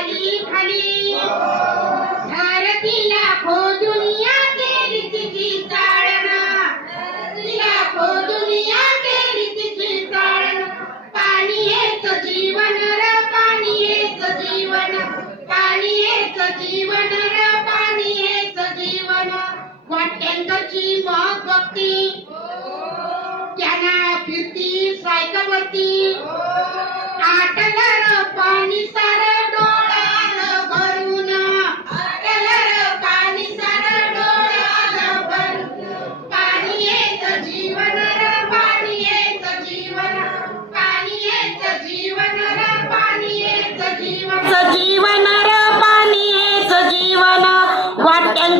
खाली खाली. धरतीला खोदुनिया केली तिची चाळणा तिला खोदुनिया केली तिची चाळणा पाणी हेच जीवन र पाणी हेच जीवन. पाणी हेच जीवन र पाणी हेच जीवन. वाट्यांकरची मग भक्ती.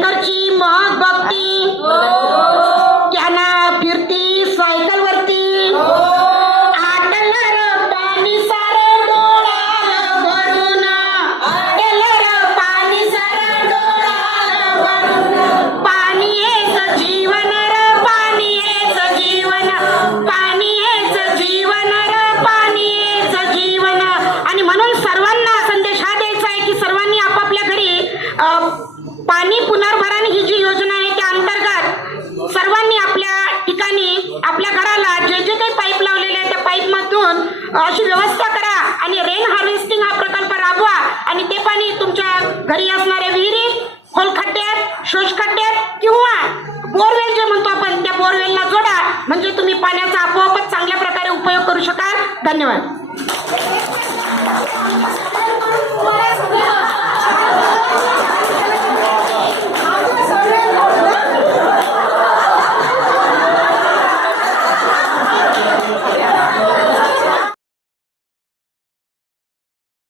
primer अशी व्यवस्था करा आणि रेन हार्वेस्टिंग हा प्रकल्प राबवा. आणि ते पाणी तुमच्या घरी असणाऱ्या विहिरीत खोलखड्ड्यात शोषखड्ड्यात किंवा बोरवेल जे म्हणतो आपण त्या बोरवेलला जोडा. म्हणजे तुम्ही पाण्याचा आपोआपच चांगल्या प्रकारे उपयोग करू शकाल. धन्यवाद.